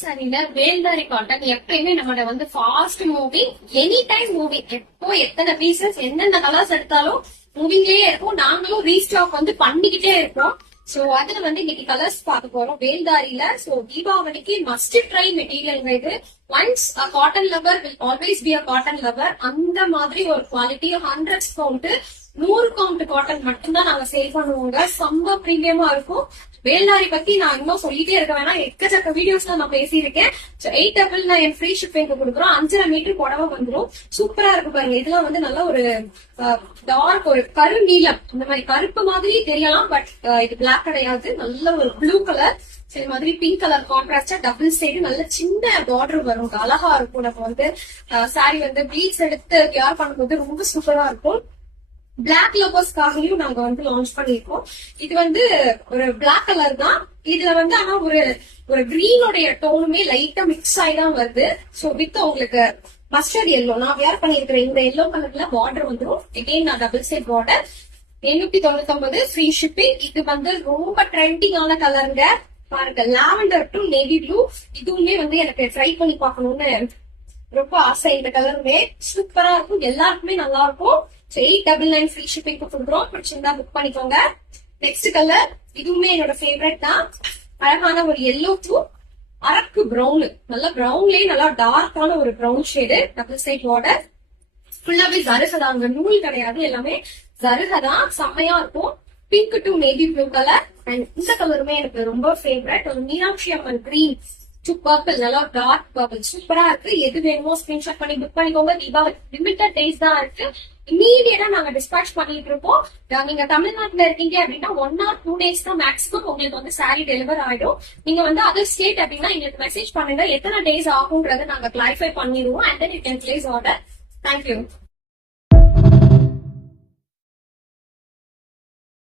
சரிங்க, வேல்தாரி காட்டன் எப்பயுமே நம்மளோட வந்து fast moving, any time moving. எப்போ எத்தனை பீசஸ் எந்தெந்த கலர்ஸ் எடுத்தாலும் மூவிங்லயே இருக்கும். நாங்களும் ரீஸ்டாக் வந்து பண்ணிக்கிட்டே இருக்கோம். சோ அதுல வந்து இன்னைக்கு கலர்ஸ் பார்க்க போறோம் வேல்தாரியில. சோ தீபாவளிக்கு மஸ்ட் ட்ரை மெட்டீரியல் இது. Once a cotton lover will always be a cotton lover. அந்த மாதிரி ஒரு குவாலிட்டி 100 கவுண்ட் 100 கவுண்ட் காட்டன் மட்டும்தான் நாங்க சேல் பண்ணுவோங்க. ரொம்ப பிரீமியமா இருக்கும். வேல்தாரி பத்தி நான் இன்னும் சொல்லிட்டே இருக்க வேணாம், எக்கச்சக்க வீடியோஸ்ல நான் பேசியிருக்கேன். 899 ஃப்ரீ ஷிப்பிங் கொடுக்குறோம். 5.5 மீட்டர் புடவை வந்துடும். சூப்பரா இருக்கு பாருங்க. இதெல்லாம் வந்து நல்ல ஒரு டார்க் ஒரு கரு நீலம், இந்த மாதிரி கருப்பு மாதிரி தெரியலாம், பட் இது பிளாக் கிடையாது. நல்ல ஒரு ப்ளூ கலர், சரி மாதிரி பிங்க் கலர் கான்ட்ராஸ்டா டபுள் சைடு நல்ல சின்ன பார்டர் வரும். அழகா இருக்கும். நம்ம வந்து சாரி வந்து பீட்ஸ் எடுத்து கேர் பண்ணும்போது ரொம்ப சூப்பரா இருக்கும். பிளாக் லவர்ஸ்க்காகவும் நாங்க வந்து லான்ச் பண்ணிருக்கோம். இது வந்து ஒரு பிளாக் கலர் தான். இதுல வந்து ஆனா ஒரு கிரீனோடைய டோனுமே லைட்டா மிக்ஸ் ஆகி தான் வருது. சோ வித் உங்களுக்கு மஸ்டர்ட் எல்லோ நான் வேர் பண்ணிருக்கிறேன். இந்த எல்லோ கலர்ல பார்டர் வந்துடும். எகைன் நான் double side border. 899 free shipping. இது வந்து ரொம்ப ட்ரெண்டிங்கான கலருங்க. பாருங்க, லாவெண்டர் டு நேவி ப்ளூ. இதுவுமே வந்து எனக்கு ட்ரை பண்ணி பார்க்கணும்னு ரொம்ப ஆசை. இந்த கலருமே சூப்பரா இருக்கும். எல்லாருக்குமே நல்லா இருக்கும். 899 ஃப்ரீ ஷிப்பிங் கொடுக்குறோம். பிடிச்சிருந்தா புக் பண்ணிக்கோங்க. நெக்ஸ்ட் கலர், இதுவுமே என்னோட ஃபேவரட் தான். அழகான ஒரு எல்லோ டு அரக்கு பிரவுன். நல்ல பிரவுன்லயே நல்லா டார்க்கான ஒரு brown shade. Double side border. ஃபுல்லாவே ஜருகதாங்க, நூல் கிடையாது, எல்லாமே ஜருகதான். செம்மையா இருக்கும். Pink to navy blue colour. And இந்த கலருமே எனக்கு ரொம்ப ஃபேவரட். ஒரு Meenakshi Amman green to purple, நல்லா டார்க் பர்பிள் சூப்பரா இருக்கு. எது வேணுமோ ஸ்கிரீன்ஷாட் பண்ணி புக் பண்ணிக்கோங்க. தீபாவளி லிமிட்டட் டேஸ் தான் இருக்கு. இமீடியட்டா நாங்க டிஸ்பேச் பண்ணிட்டு இருக்கோம். நீங்க தமிழ்நாட்டுல இருக்கீங்க அப்படின்னா 1 or 2 days தான் மேக்ஸிமம் உங்களுக்கு வந்து சாரி டெலிவர் ஆயிடும். நீங்க வந்து அதர் ஸ்டேட் அப்படின்னா எங்களுக்கு மெசேஜ் பண்ணுங்க. எத்தனை டேஸ் ஆகும்ன்றதை நாங்க கிளாரிஃபை பண்ணிடுவோம். And then you can place order. Thank you.